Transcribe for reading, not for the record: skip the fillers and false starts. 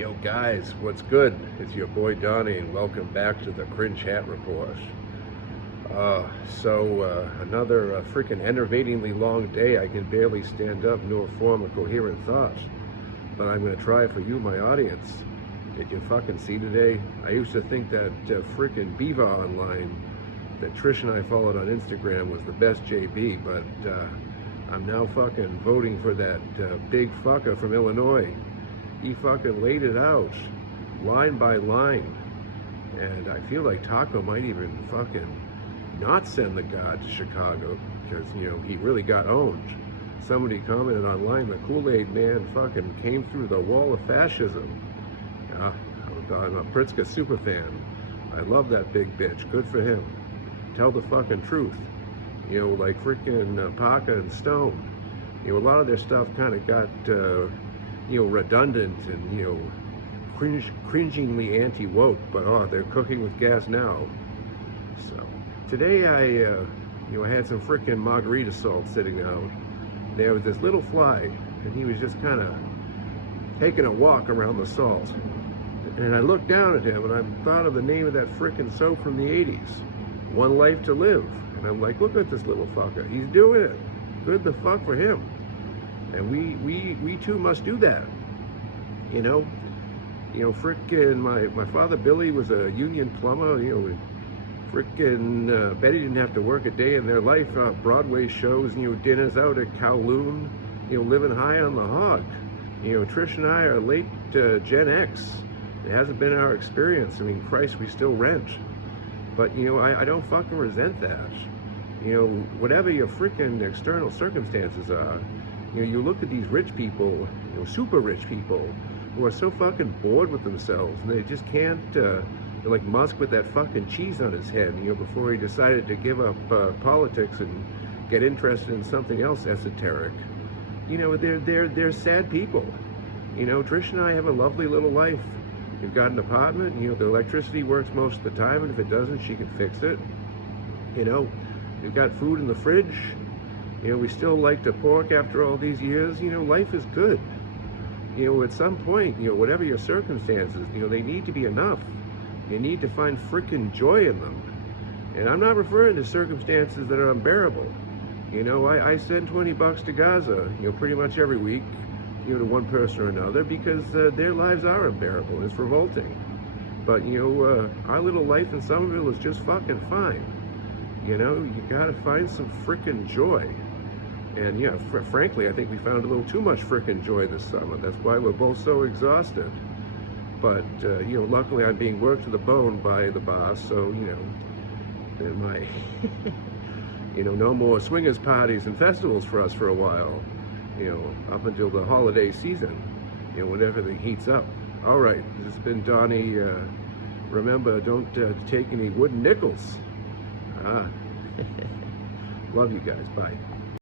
Yo guys, what's good? It's your boy Donnie and welcome back to the Cringe Hat Report. Another freaking enervatingly long day. I can barely stand up nor form a coherent thought. But I'm going to try for you, my audience. Did you fucking see today? I used to think that freaking Beaver Online that Trish and I followed on Instagram was the best JB, but I'm now fucking voting for that big fucker from Illinois. He fucking laid it out, line by line. And I feel like Taco might even fucking not send the god to Chicago, because, you know, he really got owned. Somebody commented online, the Kool-Aid man fucking came through the wall of fascism. I'm a Pritzker super fan. I love that big bitch, good for him. Tell the fucking truth. You know, like freaking Parker and Stone. You know, a lot of their stuff kind of got, redundant and, cringingly anti-woke, but they're cooking with gas now. So today I had some frickin' margarita salt sitting out. There was this little fly, and he was just kind of taking a walk around the salt. And I looked down at him, and I thought of the name of that frickin' soap from the 80s, One Life to Live. And I'm like, look at this little fucker. He's doing it. Good the fuck for him. And we too must do that. You know, frickin' my father Billy was a union plumber. Frickin' Betty didn't have to work a day in their life. Broadway shows, dinners out at Kowloon, living high on the hog. Trish and I are late Gen X. It hasn't been our experience. I mean, Christ, we still rent. But, I don't fucking resent that. Whatever your frickin' external circumstances are, you look at these rich people, super rich people, who are so fucking bored with themselves, and they just can't, they're like Musk with that fucking cheese on his head, before he decided to give up politics and get interested in something else esoteric. They're sad people. Trish and I have a lovely little life. We've got an apartment, the electricity works most of the time, and if it doesn't, she can fix it. We've got food in the fridge. We still like to pork after all these years. Life is good. At some point, whatever your circumstances, they need to be enough. You need to find frickin' joy in them. And I'm not referring to circumstances that are unbearable. I send $20 to Gaza, pretty much every week, to one person or another, because their lives are unbearable and it's revolting. But, our little life in Somerville is just fucking fine. You gotta find some frickin' joy. And frankly, I think we found a little too much frickin' joy this summer. That's why we're both so exhausted. But, luckily I'm being worked to the bone by the boss, so, my, no more swingers parties and festivals for us for a while, up until the holiday season, when everything heats up. All right, this has been Donnie. Remember, don't take any wooden nickels. Love you guys, bye.